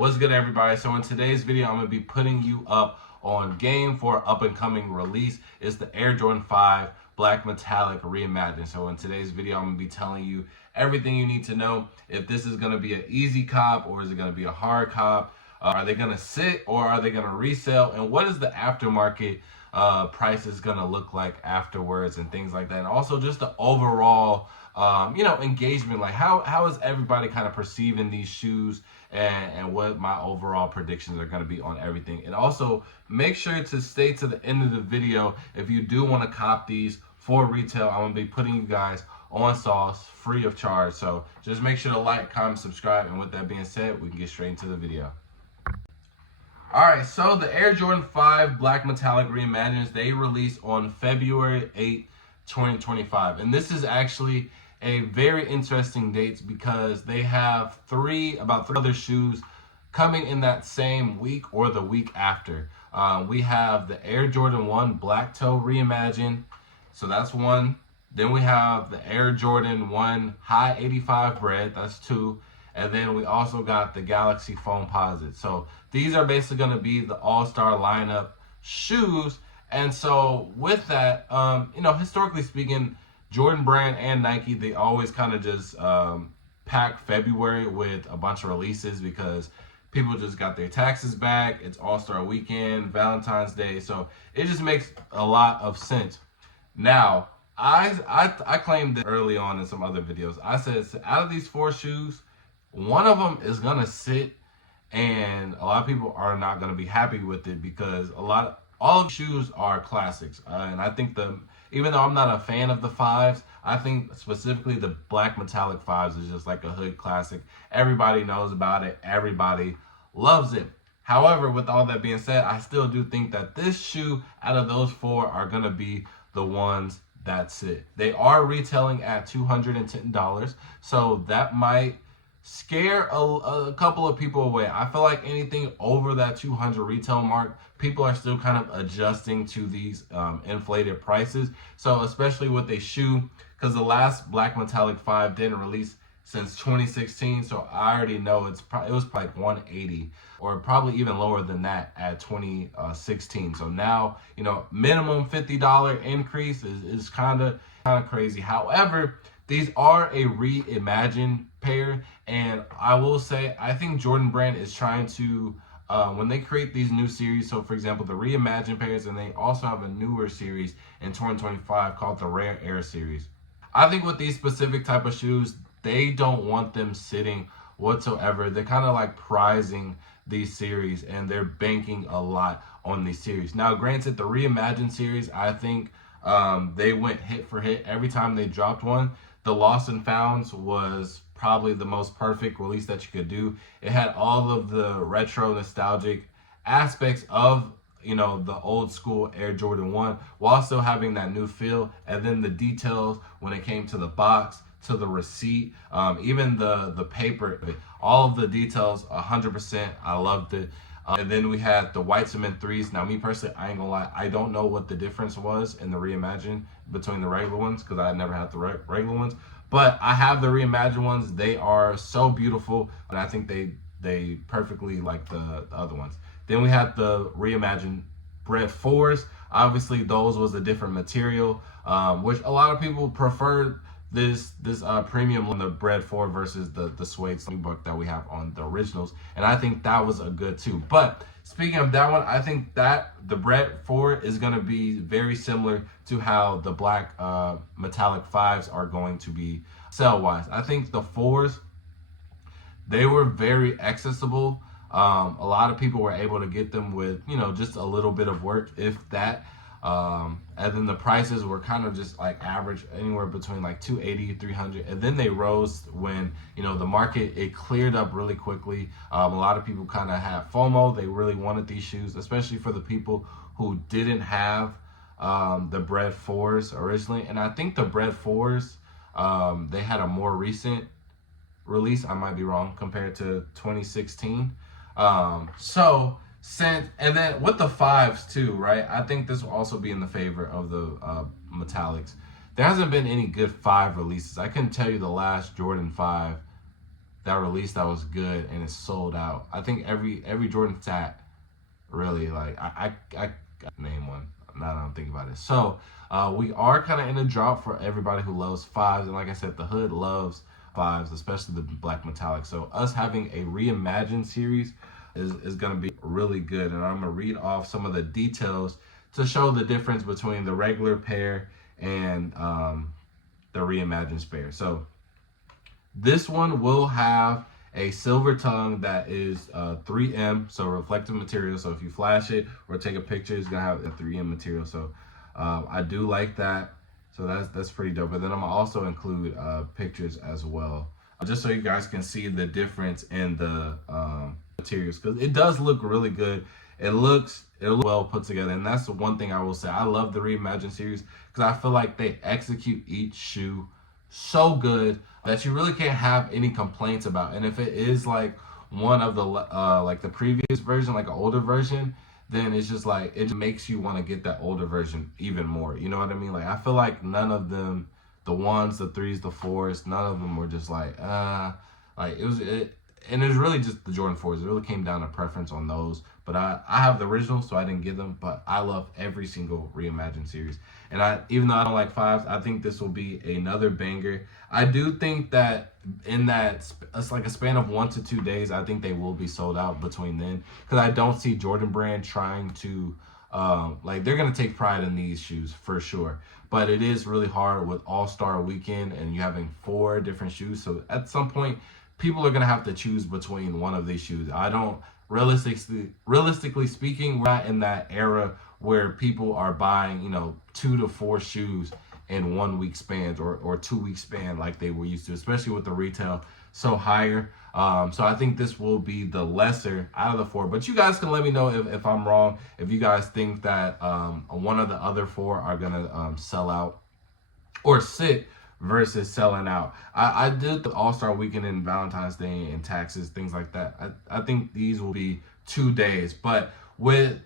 What's good, everybody? So in today's video, I'm going to be putting you up on game for up and coming release. It's the Air Jordan 5 Black Metallic Reimagined. So in today's video, I'm going to be telling you everything you need to know. If this is going to be an easy cop or is it going to be a hard cop? Are they going to sit or are they going to resell? And what is the aftermarket price is going to look like afterwards and things like that? And also just the overall engagement, like how is everybody kind of perceiving these shoes, and what my overall predictions are going to be on everything. And also make sure to stay to the end of the video if you do want to cop these for retail. I'm going to be putting you guys on sauce free of charge, so just make sure to like, comment, subscribe. And with that being said, we can get straight into the video. Alright, so the Air Jordan 5 Black Metallic Reimagined, they released on February 8th, 2025. And this is actually a very interesting date because they have about three other shoes coming in that same week or the week after. We have the Air Jordan 1 Black Toe Reimagined, so that's one. Then we have the Air Jordan 1 High 85 Bread, that's two. And then we also got the Galaxy Foamposite. So these are basically going to be the all-star lineup shoes. And so with that, historically speaking, Jordan Brand and Nike, they always kind of just pack February with a bunch of releases because people just got their taxes back. It's All-Star Weekend, Valentine's Day. So it just makes a lot of sense. Now, I claimed it early on in some other videos. I said, out of these four shoes, one of them is going to sit, and a lot of people are not going to be happy with it because all of the shoes are classics. And I think even though I'm not a fan of the fives, I think specifically the Black Metallic 5s is just like a hood classic. Everybody knows about it. Everybody loves it. However, with all that being said, I still do think that this shoe out of those four are going to be the ones that sit. They are retailing at $210, so that might scare a couple of people away. I feel like anything over that 200 retail mark, people are still kind of adjusting to these inflated prices. So especially with a shoe, because the last Black Metallic 5 didn't release since 2016, so I already know it was probably like 180 or probably even lower than that at 2016. So now, minimum $50 increase is kind of crazy. However, these are a reimagined pair, and I will say I think Jordan Brand is trying to when they create these new series, so for example the reimagined pairs, and they also have a newer series in 2025 called the Rare Air series. I think with these specific type of shoes, they don't want them sitting whatsoever. They're kind of like prizing these series, and they're banking a lot on these series. Now granted, the reimagined series, I think they went hit for hit every time they dropped one. The Lost and Founds was probably the most perfect release that you could do. It had all of the retro nostalgic aspects of the old school Air Jordan 1 while still having that new feel. And then the details when it came to the box, to the receipt, even the paper, all of the details, 100%. I loved it. And then we had the white cement 3s. Now, me personally, I ain't gonna lie, I don't know what the difference was in the reimagined between the regular ones because I never had the regular ones. But I have the reimagined ones. They are so beautiful, and I think they perfectly like the other ones. Then we had the reimagined Bread 4s. Obviously, those was a different material, which a lot of people preferred this premium on the Bread 4 versus the suede nubuck that we have on the originals, and I think that was a good too. But speaking of that one, I think that the Bread 4 is going to be very similar to how the Black Metallic 5s are going to be sell wise. I think the 4s, they were very accessible. A lot of people were able to get them with just a little bit of work, if that. And then the prices were kind of just like average, anywhere between like 280, 300. And then they rose when, the market, it cleared up really quickly. A lot of people kind of had FOMO. They really wanted these shoes, especially for the people who didn't have the Bread 4s originally. And I think the Bread 4s, they had a more recent release. I might be wrong, compared to 2016. And then with the 5s too, right? I think this will also be in the favor of the metallics. There hasn't been any good 5 releases. I couldn't tell you the last Jordan 5 got released that was good and it's sold out. I think every Jordan stat really, like, I name one now that I'm thinking about it. So we are kind of in a drought for everybody who loves fives, and like I said, the hood loves fives, especially the black metallic. So us having a reimagined series is going to be really good, and I'm going to read off some of the details to show the difference between the regular pair and the reimagined pair. So this one will have a silver tongue that is 3M, so reflective material. So if you flash it or take a picture, it's gonna have a 3M material. So I do like that. So that's pretty dope. But then I'm gonna also include pictures as well, just so you guys can see the difference in the materials, because it does look really good. It looks well put together, and that's the one thing I will say. I love the Reimagined series because I feel like they execute each shoe so good that you really can't have any complaints about. And if it is like one of the like the previous version, like an older version, then it's just like it makes you want to get that older version even more. You know what I mean? Like I feel like none of them, the ones, the threes, the fours, none of them were just like and it was really just the Jordan 4s. It really came down to preference on those. But I have the original, so I didn't get them. But I love every single Reimagined series. And even though I don't like fives, I think this will be another banger. I do think that in that, it's like a span of 1 to 2 days, I think they will be sold out between then. Because I don't see Jordan Brand trying to, like, they're going to take pride in these shoes for sure. But it is really hard with All-Star Weekend and you having 4 different shoes. So at some point, people are going to have to choose between one of these shoes. I don't, realistically speaking, we're not in that era where people are buying, 2 to 4 shoes in 1 week spans or 2 week span like they were used to, especially with the retail so higher. So I think this will be the lesser out of the 4. But you guys can let me know if I'm wrong, if you guys think that one of the other 4 are going to sell out or sit versus selling out. I did the All-Star Weekend and Valentine's Day and taxes, things like that. I think these will be 2 days. But with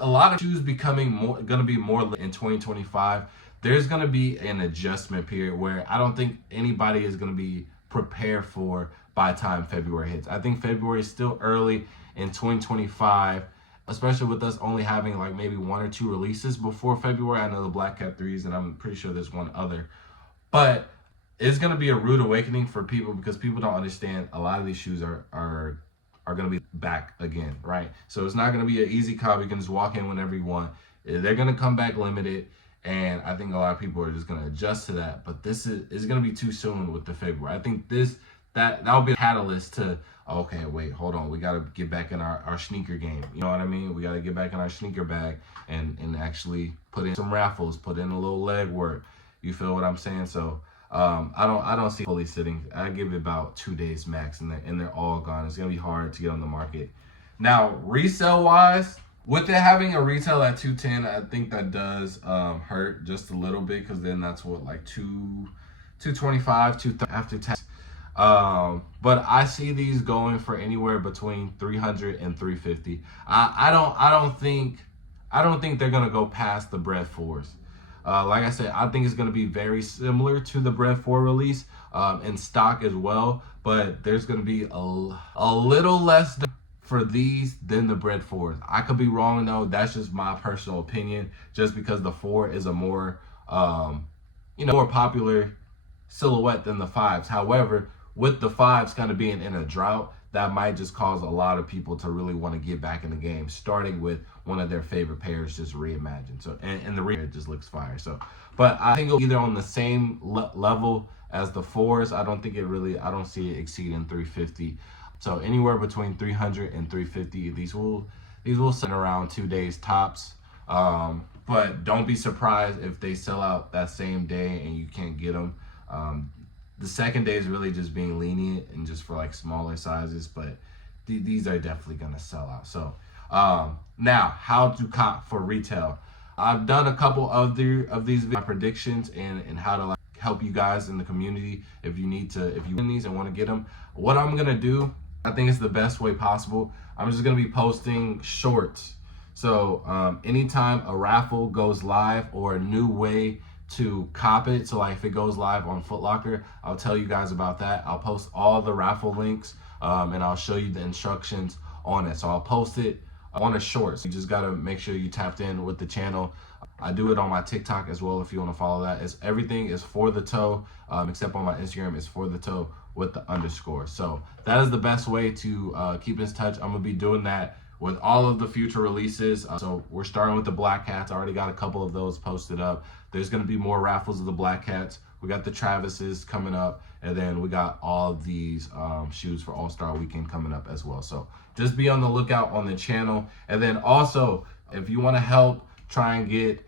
a lot of shoes becoming going to be more in 2025, there's going to be an adjustment period where I don't think anybody is going to be prepared for by the time February hits. I think February is still early in 2025, especially with us only having like maybe 1 or 2 releases before February. I know the Black Cat 3s, and I'm pretty sure there's one other. But it's going to be a rude awakening for people because people don't understand a lot of these shoes are going to be back again, right? So it's not going to be an easy cop. You can just walk in whenever you want. They're going to come back limited, and I think a lot of people are just going to adjust to that. But this is going to be too soon with the February. I think that'll be a catalyst to, okay, wait, hold on. We got to get back in our sneaker game. You know what I mean? We got to get back in our sneaker bag and actually put in some raffles, put in a little leg work. You feel what I'm saying? So I don't see fully sitting. I give it about 2 days max, and they're all gone. It's gonna be hard to get on the market. Now, resale wise, with it having a retail at $210, I think that does hurt just a little bit, because then that's what, like $225, $230 after tax. But I see these going for anywhere between $300 and $350. I don't think they're gonna go past the Bread 4s. Like I said, I think it's going to be very similar to the Bread 4 release in stock as well, but there's going to be a little less for these than the Bread 4s. I could be wrong though. That's just my personal opinion, just because the 4 is a more, more popular silhouette than the 5s. However, with the 5s kind of being in a drought, that might just cause a lot of people to really want to get back in the game, starting with one of their favorite pairs just reimagined. So, and the rear just looks fire. So, but I think it'll either on the same level as the 4s. I don't see it exceeding $350. So anywhere between $300 and $350. These will sit around 2 days tops. But don't be surprised if they sell out that same day and you can't get them. The second day is really just being lenient and just for like smaller sizes, but these are definitely gonna sell out. So now, how to comp for retail. I've done a couple of these predictions and how to like help you guys in the community if you win these and want to get them. What I'm gonna do, I think it's the best way possible. I'm just gonna be posting shorts. So anytime a raffle goes live or a new way to cop it. So like if it goes live on Foot Locker, I'll tell you guys about that. I'll post all the raffle links and I'll show you the instructions on it. So I'll post it on a short. So you just gotta make sure you tapped in with the channel. I do it on my TikTok as well if you want to follow that. Everything is for the toe, except on my Instagram it's for the toe with the underscore. So that is the best way to keep in touch. I'm gonna be doing that with all of the future releases. So we're starting with the black hats. I already got a couple of those posted up. There's gonna be more raffles of the black hats. We got the Travis's coming up, and then we got all of these shoes for All-Star Weekend coming up as well. So just be on the lookout on the channel. And then also, if you want to help try and get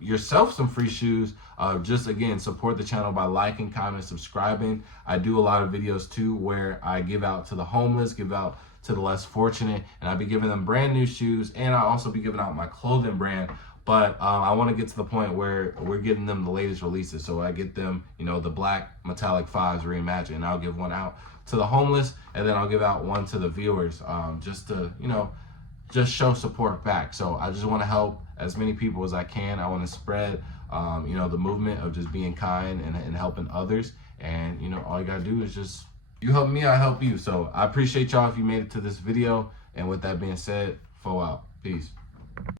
yourself some free shoes, just again support the channel by liking, commenting, subscribing. I do a lot of videos too where I give out to the homeless, give out to the less fortunate, and I'll be giving them brand new shoes, and I'll also be giving out my clothing brand. But I want to get to the point where we're getting them the latest releases. So I get them, you know, the black Metallic 5s Reimagined, and I'll give one out to the homeless, and then I'll give out one to the viewers, just to, you know, just show support back. So I just want to help as many people as I can. I want to spread, you know, the movement of just being kind and helping others. And, you know, all you got to do is just, you help me, I help you. So I appreciate y'all if you made it to this video. And with that being said, fo out. Peace.